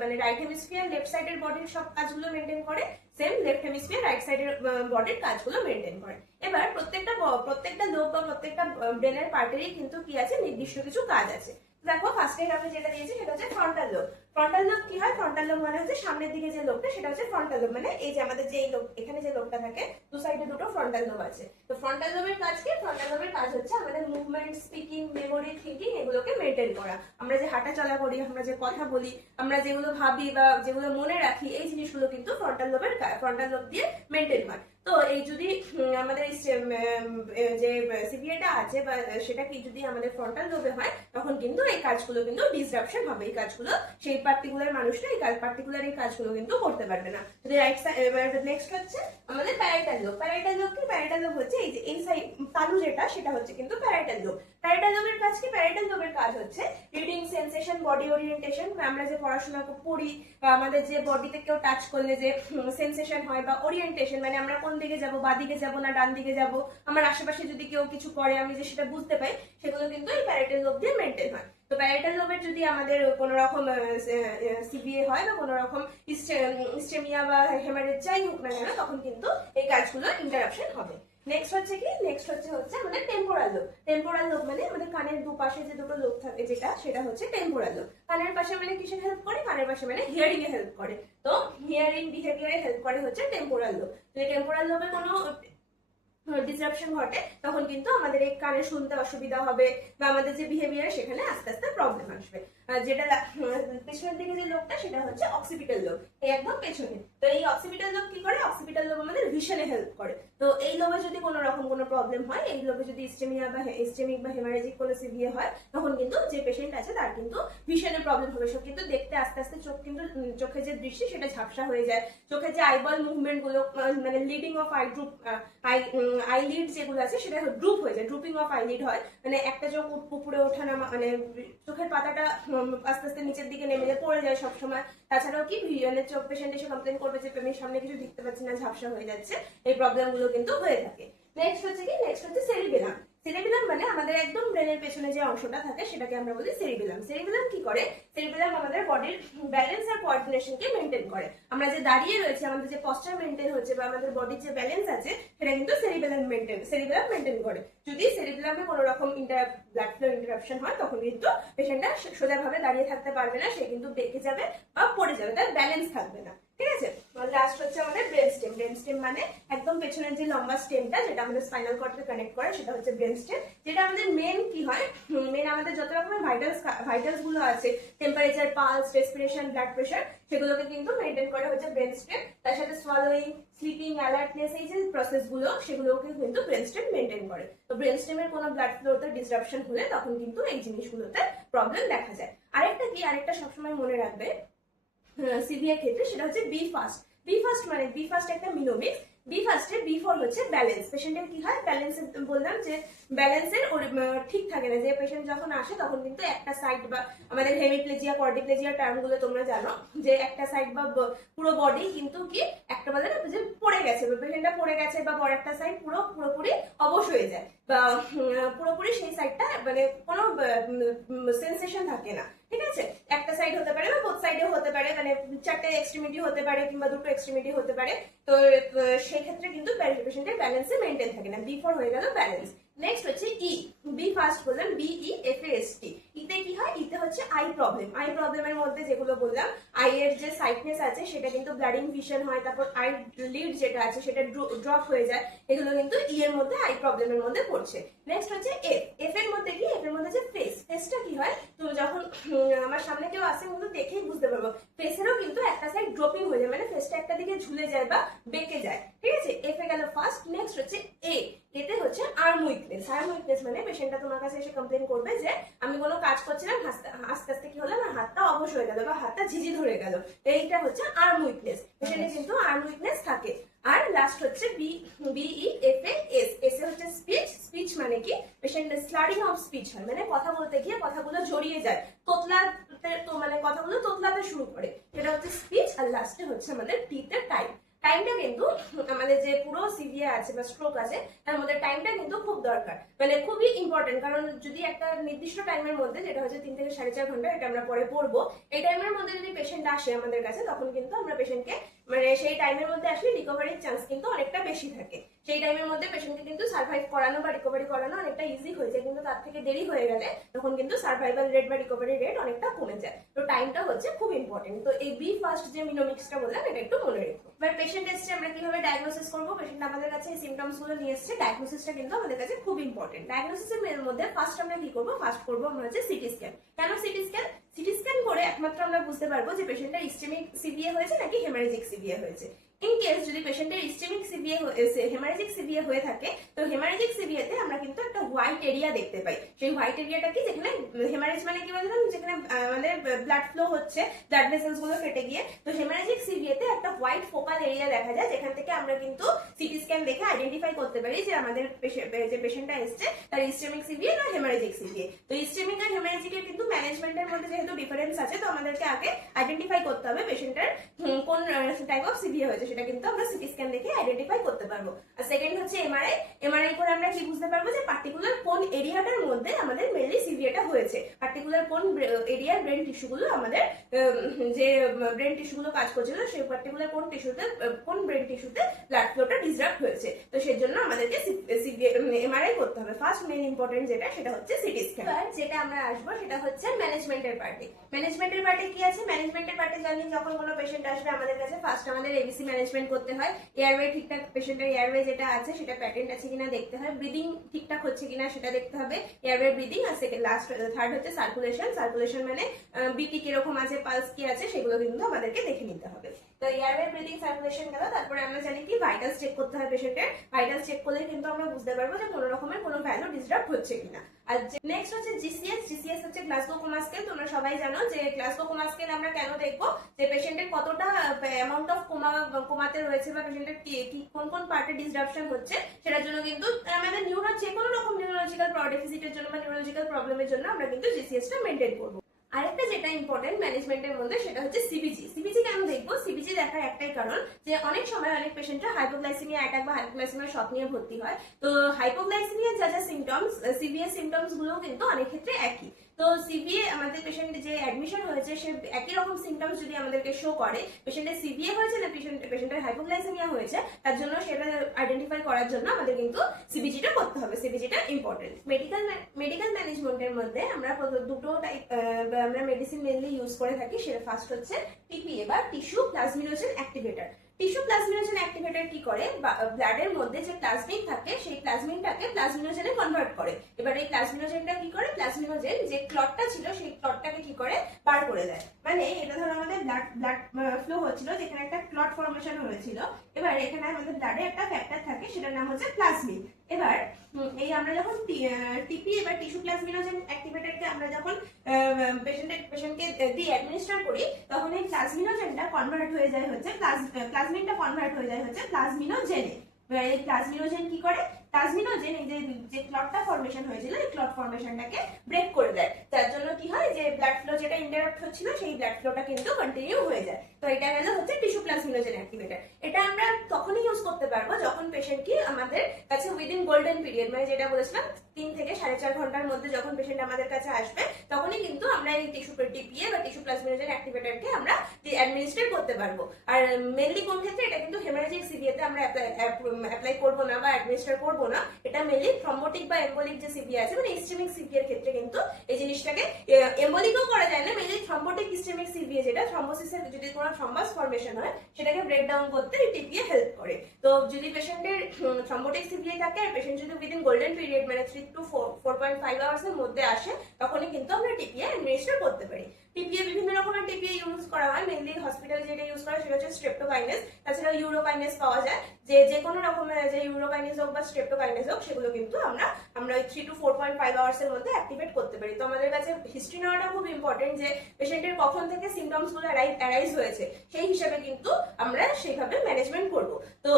মানে রাইট হেমিস্ফিয়ার লেফট সাইডের বডির সব কাজগুলো মেনটেন করে, সেম লেফট হেমিস্ফিয়ার রাইট সাইডের বডির কাজগুলো মেনটেন করে। এবার প্রত্যেকটা লোব বা প্রত্যেকটা ব্রেনের পার্টেরই কিন্তু কি আছে, নির্দিষ্ট কিছু কাজ আছে। দেখো ফার্স্টে আমি যেটা দিয়েছি সেটা হচ্ছে ফ্রন্টাল লোব। ফ্রন্টাল লোব কি হয়, ফ্রন্টাল লোব মানে হচ্ছে সামনের দিকে যে লোবটা, সেটা হচ্ছে ফ্রন্টাল লোব। মানে এই যে আমাদের যে লোব, এখানে যে লোবটা থাকে, দু সাইডে দুটো ফ্রন্টাল লোব আছে। তো ফ্রন্টাল লোবের কাজ কি, ফ্রন্টাল লোবের কাজ হচ্ছে আমাদের মুভমেন্ট, স্পিকিং, মেমোরি, থিঙ্কিং এগুলোকে মেনটেন করা। আমরা যে হাঁটা চলা করি, আমরা যে কথা বলি, আমরা যেগুলো ভাবি বা যেগুলো মনে রাখি, এই জিনিসগুলো কিন্তু ফ্রন্টাল লোব দিয়ে মেনটেন হয়। তো এই যদি আমাদের যে সিভিএটা আছে বা সেটা কি যদি আমাদের ফ্রন্টাল লোবে হয়, তখন কিন্তু এই কাজগুলো কিন্তু ডিসরাপশন হবে, এই কাজগুলো সেই পার্টিকুলার মানুষটা এই কাজগুলো কিন্তু করতে পারবে না। যদি রাইট সাইড, নেক্সট হচ্ছে আমাদের প্যারাইটাল লোব। প্যারাইটাল লোব কি, প্যারাইটাল লোব হচ্ছে এই যে এই সাইড তালু যেটা, সেটা হচ্ছে কিন্তু প্যারাইটাল লোব। প্যারাইটাল লোবের কাজ কি, প্যারাইটাল লোবের কাজ হচ্ছে রিডিং, সেন্সেশন, বডি ওরিয়েন্টেশন। আমরা যে পড়াশোনা পড়ি বা আমাদের যে বডিতে কেউ টাচ করলে যে সেন্সেশন হয়, বা ওরিয়েন্টেশন মানে আমরা কোন দিকে যাব, বা দিকে যাব না ডান দিকে যাব, আমার আশেপাশে যদি কেউ কিছু করে আমি যে সেটা বুঝতে পাই, সেগুলো কিন্তু এই প্যারাইটাল লোব দিয়ে মেনটেন হয়। তো প্যারাইটাল লোবের যদি আমাদের কোনো রকম সিভিএ হয় বা কোনো রকম ইসচেমিয়া বা হেমারেজ যাই হোক না কেন, তখন কিন্তু এই কাজগুলো ইন্টারাপশন হবে। নেক্সট হচ্ছে কি, নেক্সট হচ্ছে আমাদের টেম্পোরাল লোব। টেম্পোরাল লোব মানে আমাদের কানের দুপাশে যে দুটো লোব থাকে, সেটা হচ্ছে টেম্পোরাল লোব। কানের পাশে মানে কিসে হেল্প করে, কানের পাশে মানে হিয়ারিং এ হেল্প করে। তো হিয়ারিং বিহেভিয়ারে হেল্প করে হচ্ছে টেম্পোরাল লোব। তো এই টেম্পোরাল লোবে কোনো ডিসরাপশন ঘটে, তখন কিন্তু আমাদের এই কানে শুনতে অসুবিধা হবে, বা আমাদের যে বিহেভিয়ার সেখানে আস্তে আস্তে প্রবলেম আসবে। যেটা পেছনের দিকে যে লোবটা, সেটা হচ্ছে অক্সিপিটাল লোব, এই একদম পেছনে। তো এই অক্সিপিটাল লোব কি করে, অক্সিপিটাল লোব আমাদের ভিশনে হেল্প করে। তো এই লোবে যদি কোনো রকম কোনো প্রবলেম হয়, এই লোবে যদি ইসচেমিক বা হেমারেজিক কোনো সিভিএ হয়, তখন কিন্তু যে পেশেন্ট আছে তার কিন্তু ভিশনে প্রবলেম হবে। সব কিন্তু দেখতে আস্তে আস্তে চোখে যে দৃষ্টি সেটা ঝাপসা হয়ে যায়, চোখে যে আইবল মুভমেন্ট গুলো মানে লিডিং অফ আই ড্রুপ, আইলিড যেগুলো আছে সেটা ড্রুপ হয়ে যায়, ড্রুপিং অফ আইলিড হয়, মানে একটা চোখ উপরে ওঠা নামা, মানে চোখের পাতাটা আস্তে আস্তে নিচের দিকে নেমে যায়, পড়ে যায় সবসময়। তাছাড়াও কি, মানে চোখ পেশেন্ট এসে কমপ্লেন করবে যে আমি সামনে কিছু দেখতে পাচ্ছি না, ঝাপসা হয়ে যাচ্ছে, এই প্রবলেম গুলো কিন্তু হয়ে থাকে। নেক্সট হচ্ছে কি, নেক্সট হচ্ছে সেরিবেলাম। সেরিবেলাম মানে আমাদের একদম ব্রেনের পেছনে যে অংশটা থাকে, সেটাকে আমরা বলি সেরিবেলাম। সেরিবেলাম কি করে, সেরিবেলাম আমাদের বডির ব্যালেন্স আর কোঅর্ডিনেশনকে মেনটেন করে। আমরা যে দাঁড়িয়ে রয়েছে, আমাদের যে পশ্চার মেনটেন হচ্ছে বা আমাদের বডির যে ব্যালেন্স আছে, সেটা কিন্তু সেরিবেলাম মেনটেন করে। যদি সেরিবেলামে কোনো রকম ব্লাড ফ্লো ইন্টারাপশন হয়, তখন কিন্তু পেশেন্টটা সোজাভাবে দাঁড়িয়ে থাকতে পারবে না, সে কিন্তু বেঁকে যাবে বা পড়ে যাবে, তার ব্যালেন্স থাকবে না। ঠিক আছে। লাস্ট হচ্ছে আমাদের ব্রেন স্টেম। ব্রেন স্টেম মানে একদম পেছনের যে লম্বা স্টেমটা, যেটা আমাদের স্পাইনাল কর্ডকে কানেক্ট করে, সেটা হচ্ছে ব্রেন স্টেম। যেটা আমাদের মেন কি হয়, মেন আমাদের যত রকমের ভাইটালস গুলো আছে, temperature, pulse, respiration, blood pressure, সেগুলোকে কিন্তু মেনটেন করে হচ্ছে ব্রেন স্টেম। তার সাথে সোয়ালোইং, স্লিপিং, অ্যালার্টনেস, এই যে প্রসেস গুলো, সেগুলোকে কিন্তু ব্রেন স্টেম মেনটেন করে। তো ব্রেন স্টেমের কোনো ব্লাড ফ্লোতে ডিসরাপশন হলে তখন কিন্তু এই জিনিসগুলোতে প্রবলেম দেখা যায়। আরেকটা সবসময় মনে রাখবে সিভিয়ার ক্ষেত্রে, সেটা হচ্ছে বি ফাস্ট। বি ফাস্ট একটা মিনোমিক্স। বি ফার্স্টে বি ফর হচ্ছে ব্যালেন্স। পেশেন্টের কি হয়, ব্যালেন্স বললাম যে ব্যালেন্সের ঠিক থাকে না, যে পেশেন্ট যখন আসে তখন কিন্তু একটা সাইড বা আমাদের হেমিপ্লেজিয়া, কর্ডিপ্লেজিয়া টার্মগুলো তোমরা জানো, যে একটা সাইড বা পুরো বডি কিন্তু কি একটা বলে না যে পড়ে গেছে, পেশেন্টটা পড়ে গেছে, বা বড় একটা সাইড পুরোপুরি অবশ হয়ে যায়, বা পুরোপুরি সেই সাইডটা মানে কোনো সেন্সেশন থাকে না। ঠিক আছে, একটা সাইড হতে পারে বা বোথ সাইডেও হতে পারে, মানে চারটে এক্সট্রিমিটি হতে পারে কিংবা দুটো এক্সট্রিমিটি হতে পারে। তো সেই ক্ষেত্রে কিন্তু পেশেন্টের ব্যালেন্সে মেনটেন থাকে না। বি ফর হয়ে গেল ব্যালেন্স। নেক্সট হচ্ছে ই। বি ফার্স্ট বললাম, বিই এফ এস টি। ইতে কি হয়, ইতে হচ্ছে আই প্রবলেম। আই প্রবলেমের মধ্যে যেগুলো বললাম, আই এর যে সাইটনেস আছে সেটা কিন্তু ব্লাডিং ভিশন হয়, তারপর আই লিড যেটা আছে সেটা ড্রপ হয়ে যায়, এগুলো কিন্তু ই এর মধ্যে, আই প্রবলেমের মধ্যে পড়ছে। নেক্সট হচ্ছে এফ। এফ এর মধ্যে কি, এফ এর মধ্যে যে ফেসটা কি হয়, তুমি যখন আমার সামনে কেউ আসে কিন্তু দেখেই বুঝতে পারবো, ফেসেরও কিন্তু একটা সাইড ড্রপিং হয়ে যায়, মানে ফেসটা একটা দিকে ঝুলে যায় বা বেঁকে যায়। ঠিক আছে, এফ এ গেল ফার্স্ট। নেক্সট হচ্ছে এ। এতে হচ্ছে আর্ম উইকনেস। আর্ম উইকনেস মানে পেশেন্টটা তোমার কাছে এসে কমপ্লেন করবে যে আমি কোনো কাজ করছিলাম, আস্তে আস্তে কি হলো, আমার হাতটা অবশ হয়ে গেল বা হাতটা ঝিঝি ধরে গেল, এইটা হচ্ছে আর্ম উইকনেস। পেশেন্টের কিন্তু আর্ম উইকনেস থাকে। আর লাস্ট হচ্ছে BE F A S. S A হচ্ছে স্পিচ। স্পিচ মানে কি, পেশেন্ট স্লারিং অফ স্পিচ হয়, মানে কথা বলতে গিয়ে কথাগুলো জড়িয়ে যায়, মানে কথাগুলো তোতলাতে শুরু করে, সেটা হচ্ছে স্পিচ। আর লাস্টে হচ্ছে আমাদের টিতে টাইম। টাইমটা কিন্তু আমাদের যে পুরো সিভিয়া আছে বা স্ট্রোক আছে তার মধ্যে টাইমটা কিন্তু খুব দরকার, মানে খুবই ইম্পর্টেন্ট। কারণ যদি একটা নির্দিষ্ট টাইমের মধ্যে, যেটা হচ্ছে 3 থেকে 4.5 ঘন্টা, এটা আমরা পরে পড়বো, এই টাইমের মধ্যে যদি পেশেন্ট আসে আমাদের কাছে, তখন কিন্তু আমরা পেশেন্টকে মানে সেই টাইমের মধ্যে আসলে রিকভারির চান্স কিন্তু অনেকটা বেশি থাকে। সেই টাইমের মধ্যে পেশেন্টকে কিন্তু সার্ভাইভ করানো বা রিকভারি করানো অনেকটা ইজি হয়ে যায়, কিন্তু তার থেকে দেরি হয়ে গেলে তখন কিন্তু সার্ভাইভাল রেট বা রিকভারি রেট অনেকটা কমে যায়। তো টাইমটা হচ্ছে খুব ইম্পর্টেন্ট। তো এই বি ফার্স্ট যে মিনোমিক্সটা বললাম, এটা একটু মনে রেখো। এবার পেশেন্ট এসছে, আমরা কিভাবে ডায়াগনোসিস করবো, পেশেন্ট আমাদের কাছে এই সিমটমস গুলো নিয়ে এসছে, ডায়াগনোসিসটা কিন্তু আমাদের কাছে খুব ইম্পর্টেন্ট। ডায়াগনোসিসের মধ্যে ফার্স্ট আমরা কি করবো, ফার্স্ট করবো আমরা হচ্ছে সিটি স্ক্যান। কেন সিটি স্ক্যান? সিটি স্ক্যান করে একমাত্র আমরা বুঝতে পারবো যে পেশেন্টের ইস্টেমিক সিভিএ হয়েছে নাকি হেমারেজিক সিভিএ হয়েছে। ইন কেস যদি পেশেন্টের ইস্টেমিক সিভিএ হেমারেজিক সিভিএ হয়ে থাকে, তো হেমারেজিক সিভিএতে আমরা কিন্তু একটা হোয়াইট এরিয়া দেখতে পাই। সেই হোয়াইট এরিয়াটা কি, যেখানে হেমারেজ মানে কি বললাম, যেখানে আমাদের ব্লাড ফ্লো হচ্ছে, ব্লাড ভেসেলস গুলো ফেটে গিয়ে, তো হেমারেজিক সিভিএতে একটা হোয়াইট ফোকাল এরিয়া দেখা যায়, যেখান থেকে আমরা কিন্তু সিটি স্ক্যান দেখে আইডেন্টিফাই করতে পারি যে আমাদের যে পেশেন্টটা এসছে তার ইস্টেমিক সিভিএ না হেমারেজিক সিভিএ। তো ইস্টেমিক আর হেমারেজিকের কিন্তু ম্যানেজমেন্টের মধ্যে যেহেতু ডিফারেন্স আছে, তো আমাদেরকে আগে আইডেন্টিফাই করতে হবে পেশেন্টের কোন টাইপ অফ সিভিএ হয়েছে, সেটা কিন্তু আমরা সিটি স্ক্যান দেখে আইডেন্টিফাই করতে পারবো। আর সেকেন্ড হচ্ছে এমআরআই। এমআরআই করে আমরা কি বুঝতে পারবো যে পার্টিকুলার কোন এরিয়াটার মধ্যে আমাদের মেনলি সিভিএটা হয়েছে, পার্টিকুলার কোন এরিয়ার ব্রেন টিস্যুগুলো আমাদের যে ব্রেন টিস্যুগুলো কাজ করছিল, সেই পার্টিকুলার কোন ব্রেন টিস্যুতে ব্লাড ফ্লোটা ডিসরাপ্ট হয়েছে। তো সেই জন্য আমাদেরকে এমআরআই করতে হবে। ফার্স্ট মেইন ইম্পর্টেন্ট যেটা, সেটা হচ্ছে সিটি স্ক্যান। যেটা আমরা আসবো সেটা হচ্ছে ম্যানেজমেন্টের পার্টে। ম্যানেজমেন্টের পার্টে কি আছে, ম্যানেজমেন্টের পার্টে জানি যখন কোনো পেশেন্ট আসবে আমাদের কাছে, ফার্স্ট আমাদের এবিসি ম্যানেজমেন্ট করতে হয়। এয়ারওয়ে ঠিকঠাক, পেশেন্টের এয়ারওয়ে যেটা আছে সেটা প্যাটেন্ট আছে কিনা দেখতে হয়, ব্রিদিং ঠিকঠাক হচ্ছে কিনা সেটা দেখতে হবে, এয়ারওয়ে ব্রিদিং। আর থার্ড হচ্ছে সার্কুলেশন। সার্কুলেশন মানে বিপি কিরকম আছে, পালস কি আছে, সেগুলো কিন্তু আমাদেরকে দেখে নিতে হবে। তো এয়ারওয়ে ব্রিদিং সার্কুলেশন গেল। তারপরে আমরা জানি কি ভাইটালস চেক করতে হয় পেশেন্টের। ভাইটালস চেক করলে কিন্তু আমরা বুঝতে পারবো যে কোনো রকমের কোনো ভ্যালু ডিসরাপ্ট হচ্ছে কিনা। আর নেক্সট হচ্ছে জিসিএস। জিসিএস হচ্ছে গ্লাসগো কোমা স্কেল। তোমরা সবাই জানো যে গ্লাসগো কোমা স্কেল আমরা কেন দেখবো, যে পেশেন্টের কতটা অ্যামাউন্ট অফ কোমাতে রয়েছে বা পেশেন্টের কি কোন কোন পার্টে ডিসরাপশন হচ্ছে, সেটার জন্য কিন্তু আমাদের যে কোনো রকম নিউরোলজিক্যাল ডেফিসিটের জন্য বা নিউরোলজিক্যাল প্রবলেমের জন্য আমরা কিন্তু জিসিএসটা মেনটেন করবো। আরেকটা যেটা ইম্পর্টেন্ট ম্যানেজমেন্টের মধ্যে, সেটা হচ্ছে সিবিজি। সিবিজি কেন দেখবো, সিবিজি দেখার একটাই কারণ যে অনেক সময় অনেক পেশেন্টরা হাইপোগ্লাইসেমিয়া অ্যাটাক বা হাইপোগ্লাইসেমিয়া শক নিয়ে ভর্তি হয়। তো হাইপোগ্লাইসেমিয়া যা যা সিমটমস, সিভিয়ার সিমটমস গুলো কিন্তু অনেক ক্ষেত্রে একই। তো সিভিএ আমাদের পেশেন্ট যে অ্যাডমিশন হয়েছে সে একই রকম সিমটমস যদি আমাদেরকে শো করে, পেশেন্টের সিভিএ হয়েছে না পেশেন্টের হাইপোগ্লাইসেমিয়া হয়েছে, তার জন্য সেটা আইডেন্টিফাই করার জন্য আমাদের কিন্তু সিবিজিটা করতে হবে। সিবিজিটা ইম্পর্টেন্ট। মেডিকেল ম্যানেজমেন্টের মধ্যে আমরা দুটো টাইপ আমরা মেডিসিন মেনলি ইউজ করে থাকি। সেটা ফার্স্ট হচ্ছে টিপিএ বা tissue plasminogen activator. Tissue plasminogen activator কি করে, ব্লাডের মধ্যে যে প্লাজমিন থাকে সেই প্লাজমিনটাকে প্লাজমিনোজেনে কনভার্ট করে। এবার এই প্লাজমিনোজেনটা কি করে, প্লাজমিনোজেন যে ক্লটটা ছিল সেই ক্লটটাকে কি করে বার করে দেয়। মানে এটা ধরো আমাদের ব্লাড ফ্লো হচ্ছিল, যেখানে একটা ক্লট ফর্মেশন হয়েছিল। এবার এখানে আমাদের ব্লাডে একটা ফ্যাক্টর থাকে, সেটার নাম হচ্ছে প্লাজমিন। এবার এই আমরা যখন টিপি এবার টিস্যু প্লাজমিনোজেন অ্যাক্টিভেটরকে আমরা যখন পেশেন্টকে দিয়ে অ্যাডমিনিস্টার করি, তখন এই প্লাজমিনোজেনটা কনভার্ট হয়ে যায় হচ্ছে প্লাজমিনটা কনভার্ট হয়ে যায় হচ্ছে প্লাজমিনোজেনে। এই প্লাজমিনোজেন কি করে, প্লাজমিনোজেন এই যে ক্লটটা ফর্মেশন হয়েছিল এই ক্লট ফর্মেশনটাকে ব্রেক করে দেয়। তার জন্য কি হয়, যে ব্লাড ফ্লো যেটা ইন্টারাপ্ট হচ্ছিল সেই ব্লাড ফ্লোটা কিন্তু কন্টিনিউ হয়ে যায়। তো এটা গেল হচ্ছে টিস্যু প্লাজমিনোজেন অ্যাক্টিভেটর। এটা আমরা তখনই ইউজ করতে পারবো যখন পেশেন্ট কি আমাদের কাছে উইদিন গোল্ডেন পিরিয়ড, মানে যেটা বলেছিলাম 3 থেকে 4.5 ঘন্টার মধ্যে যখন পেশেন্ট আমাদের কাছে আসবে, তখনই কিন্তু আমরা এই টিপিএ বা টিস্যু প্লাজমিনোজেন অ্যাক্টিভেটরকে আমরা অ্যাডমিনিস্ট্রেট করতে পারবো। আর মেনলি কোন ক্ষেত্রে, এটা কিন্তু হেমারেজিক সিভিএতে আমরা অ্যাপ্লাই করবো না বা অ্যাডমিনিস্টার করবো না। এটা মেনলি থ্রম্বোটিক বা এম্বোলিক যে সিভিএ আছে, মানে ইস্কেমিক সিভিএর ক্ষেত্রে কিন্তু এই জিনিসটাকে এম্বোলিকও করা যায় না। মেনলি থ্রম্বোটিক ইস্কেমিক সিভিএ, যেটা থ্রম্বোসিসের যদি কোনো থ্রম্বাস ফর্মেশন হয় সেটাকে ব্রেক ডাউন করতে এই টিপিএ হেল্প করে। তো যদি পেশেন্টের থ্রম্বোটিক সিভিএ থাকে আর পেশেন্ট যদি উইদিন গোল্ডেন পিরিয়ড মানে 3 to 4.5 আওয়ার্স এর মধ্যে আসে, তখনই কিন্তু আমরা টিপিএ অ্যাডমিনিস্টার করতে পারি। টিপিএ বিভিন্ন রকমের টিপিএ ইউজ করা হয়। মেনলি হসপিটালে যেটা ইউজ করা সেটা হচ্ছে স্ট্রেপ্টোকাইনেস। তাছাড়া ইউরোকাইনেস পাওয়া যায়। যে কোনো রকমের যে ইউরোকাইনেস হোক বা স্ট্রেপ্টোকাইনেস হোক, সেগুলো কিন্তু আমরা ওই 3 to 4.5 আওয়ার্স এর মধ্যে অ্যাক্টিভেট করতে পারি। তো আমাদের কাছে হিস্ট্রি নেওয়াটা খুব ইম্পর্টেন্ট, যে পেশেন্টের কখন থেকে সিমটমস গুলো অ্যারাইজ হয়েছে সেই হিসাবে কিন্তু আমরা সেইভাবে ম্যানেজমেন্ট করব। তো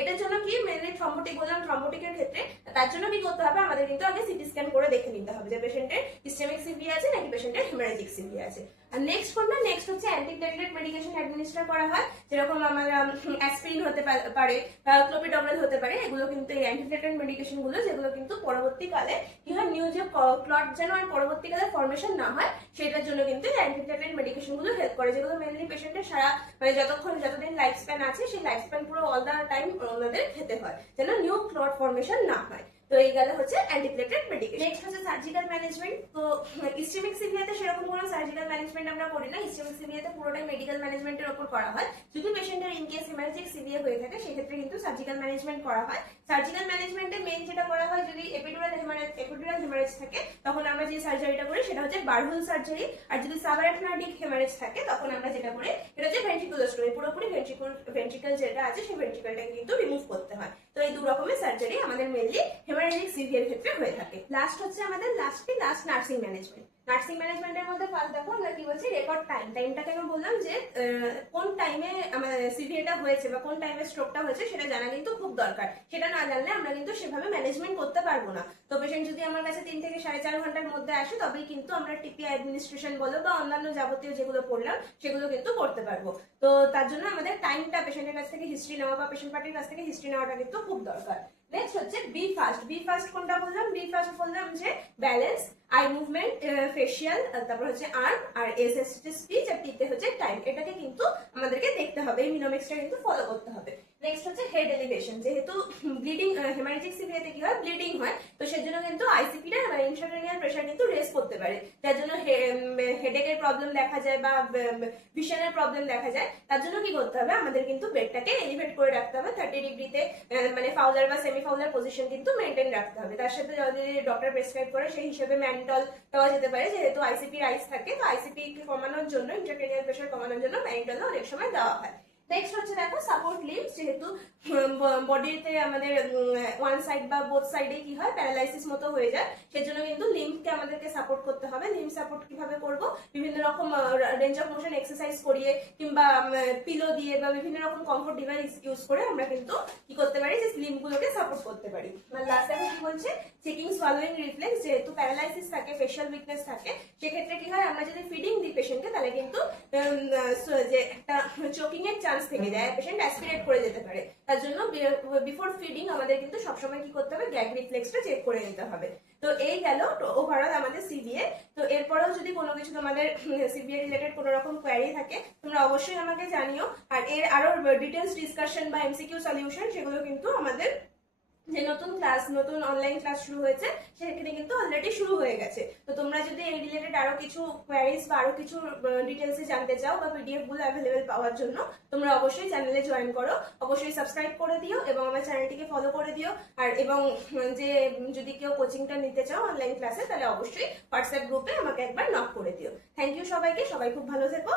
এটার জন্য কি মেনলি থ্রম্বোটিক বললাম, থ্রম্বোটিকের ক্ষেত্রে তার জন্য কি করতে হবে, আমাদের কিন্তু আগে সিটি স্ক্যান করে দেখে নিতে হবে যে পেশেন্টের ইস্কেমিক সিভিএ আছে নাকি পেশেন্টের হেমারেজিক সিভিএ আছে। আর নেক্সট হচ্ছে অ্যান্টিপ্লেটলেট মেডিকেশন অ্যাডমিনিস্টার করা হয়। যেরকম আমার অ্যাসপিরিন হতে পারে, ক্লোপিডগ্রেল হতে পারে। এগুলো কিন্তু এই অ্যান্টিপ্লেটলেট মেডিকেশন গুলো, যেগুলো কিন্তু পরবর্তীকালে কি হয়, নিউ যে ক্লট যেন আর পরবর্তীকালে ফর্মেশন না হয় সেটার জন্য কিন্তু এই অ্যান্টিপ্লেটলেট মেডিকেশন গুলো হেল্প করে। যেগুলো মেনলি পেশেন্টের সারা মানে যতদিন লাইফ স্প্যান আছে সেই লাইফ স্প্যান পুরো অল দা টাইম ওনাদের খেতে হয়, যেন নিউ ক্লট ফর্মেশন না হয়। তো এই গেল হচ্ছে অ্যান্টিপ্লেটলেট মেডিকেশন। নেক্সট হচ্ছে সার্জিক্যাল ম্যানেজমেন্ট। তো ইস্কেমিক সিভিএতে সেরকম কোনো সার্জিক্যাল ম্যানেজমেন্ট আমরা করি না। ইস্কেমিক সিভিএতে পুরোটাই মেডিকেল ম্যানেজমেন্টের উপর করা হয়। যদি পেশেন্টের ইনকেস হেমারেজিক সিভিএ হয়ে থাকে সেক্ষেত্রে কিন্তু সার্জিক্যাল ম্যানেজমেন্ট করা হয়। সার্জিক্যাল ম্যানেজমেন্টে মেইন যেটা করা হয়, যদি এপিডুরাল হেমারেজ থাকে তখন আমরা যে সার্জারিটা করি সেটা হচ্ছে বারহুল সার্জারি। আর যদি সাবআরাকনয়েডিক হেমারেজ থাকে তখন আমরা যেটা করি এটা হচ্ছে ভেন্ট্রিকুলোস্টমি। পুরোপুরি ভেন্ট্রিকল যেটা আছে সেই ভেন্ট্রিকলটাকে কিন্তু রিমুভ করতে হয়। তো এই দু রকমের সার্জারি আমাদের মেনলি হেমারেজিক সিভিএর ক্ষেত্রে হয়ে থাকে। লাস্ট হচ্ছে আমাদের লাস্ট নার্সিং ম্যানেজমেন্ট। নার্সিং ম্যানেজমেন্টের মধ্যে ফার্স্ট দেখো আমরা কি বলছি, রেকর্ড টাইমটাকে আমি বললাম যে কোন টাইমে আমার সিভিএটা হয়েছে বা কোন টাইমে স্ট্রোকটা হয়েছে সেটা জানা কিন্তু খুব দরকার। সেটা না জানলে আমরা কিন্তু সেভাবে ম্যানেজমেন্ট করতে পারবো না। তো পেশেন্ট যদি আমার কাছে 3 থেকে 4.5 ঘন্টার মধ্যে আসে, তবেই কিন্তু আমরা টিপি অ্যাডমিনিস্ট্রেশন বলো বা অন্যান্য যাবতীয় যেগুলো পড়লাম সেগুলো কিন্তু করতে পারবো। তো তার জন্য আমাদের টাইমটা পেশেন্টের কাছ থেকে হিস্ট্রি নেওয়া বা পেশেন্ট পার্টির কাছ থেকে হিস্ট্রি নেওয়াটা কিন্তু খুব দরকার। নেক্সট হচ্ছে বি ফাস্ট কোনটা বললাম, বি ফাস্ট বললাম যে ব্যালেন্স, আই মুভমেন্ট, ফেশিয়াল, তারপর হচ্ছে আর্ম, আর এস হচ্ছে স্পিচ, আর টিতে হচ্ছে টাইম। এটাকে কিন্তু আমাদেরকে দেখতে হবে, এই মিনোমিক্সটা কিন্তু ফলো করতে হবে। নেক্সট হচ্ছে হেড এলিভেশন। যেহেতু ব্লিডিং হেমারেজিক সিভিএতে কি হয়, ব্লিডিং হয়, তো সেজন্য কিন্তু আইসিপিটা মানে ইন্ট্রাক্রেনিয়াল প্রেসার কিন্তু রেজ করতে পারে, যার জন্য হেডেকের প্রবলেম দেখা যায় বা ভিশনের প্রবলেম দেখা যায়। তার জন্য কি করতে হবে, আমাদের কিন্তু বেডটাকে এলিভেট করে রাখতে হবে 30 ডিগ্রিতে, মানে ফাউলার বা সেমি ফাউলার পজিশন কিন্তু মেনটেন রাখতে হবে। তার সাথে যদি ডক্টর প্রেসক্রাইব করে সেই হিসেবে ম্যানিটল দেওয়া যেতে পারে। যেহেতু আইসিপি রাইজ থাকে, তো আইসিপি কমানোর জন্য, ইন্ট্রাক্রেনিয়াল প্রেসার কমানোর জন্য ম্যানিটল অনেক সময় দেওয়া হয়। নেক্সট হচ্ছে দেখো সাপোর্ট লিম্বস। যেহেতু বডিতে আমাদের ওয়ান সাইড বা বোথ সাইডে কি হয়, প্যারালাইসিস মতো হয়ে যায়, সেজন্য কিন্তু লিম্বকে আমাদেরকে সাপোর্ট করতে হবে। লিম্ব সাপোর্ট কিভাবে করব, বিভিন্ন রকম রেঞ্জ অফ মোশন এক্সারসাইজ করিয়ে কিংবা পিলো দিয়ে বা বিভিন্ন রকম কমফোর্ট ডিভাইস ইউজ করে আমরা কিন্তু কি করতে পারি, যে লিম্বগুলোকে সাপোর্ট সাপোর্ট করতে পারি। লাস্ট টাইম কি বলছে, চেকিং সোয়ালোইং রিফ্লেক্স, যেহেতু প্যারালাইসিস থাকে, ফেশিয়াল উইকনেস থাকে, সেক্ষেত্রে কি হয়, আমরা যদি ফিডিং দিই পেশেন্টকে তাহলে কিন্তু যে একটা চোকিং এর চান্স থেকে যায়, পেশেন্ট অ্যাসপিরেট করে যেতে পারে। তার জন্য বিফোর ফিডিং আমাদের কিন্তু সবসময় কি করতে হবে, গ্যাগ রিফ্লেক্সটা চেক করে নিতে হবে। তো এই গেল ওভারঅল আমাদের সিবিএ। তো এরপরেও যদি কোনো কিছু তোমাদের সিবিএ রিলেটেড কোনো রকম কোয়ারি থাকে তোমরা অবশ্যই আমাকে জানিও। আর এর আরো ডিটেলস ডিসকাশন বা এমসিকিউ সলিউশন সেগুলো কিন্তু আমাদের যে নতুন ক্লাস, নতুন অনলাইন ক্লাস শুরু হয়েছে সেখানে কিন্তু অলরেডি শুরু হয়ে গেছে। তো তোমরা যদি এই রিলেটেড আরো কিছু কোয়ারিজ বা আরো কিছু ডিটেলসে জানতে চাও বা পিডিএফ গুলো অ্যাভেলেবেল পাওয়ার জন্য তোমরা অবশ্যই চ্যানেলে জয়েন করো, অবশ্যই সাবস্ক্রাইব করে দিও এবং আমার চ্যানেলটিকে ফলো করে দিও। আর এবং যে যদি কেউ কোচিংটা নিতে চাও অনলাইন ক্লাসে তাহলে অবশ্যই হোয়াটসঅ্যাপ গ্রুপে আমাকে একবার নক করে দিও। থ্যাংক ইউ সবাইকে, সবাই খুব ভালো থেকো।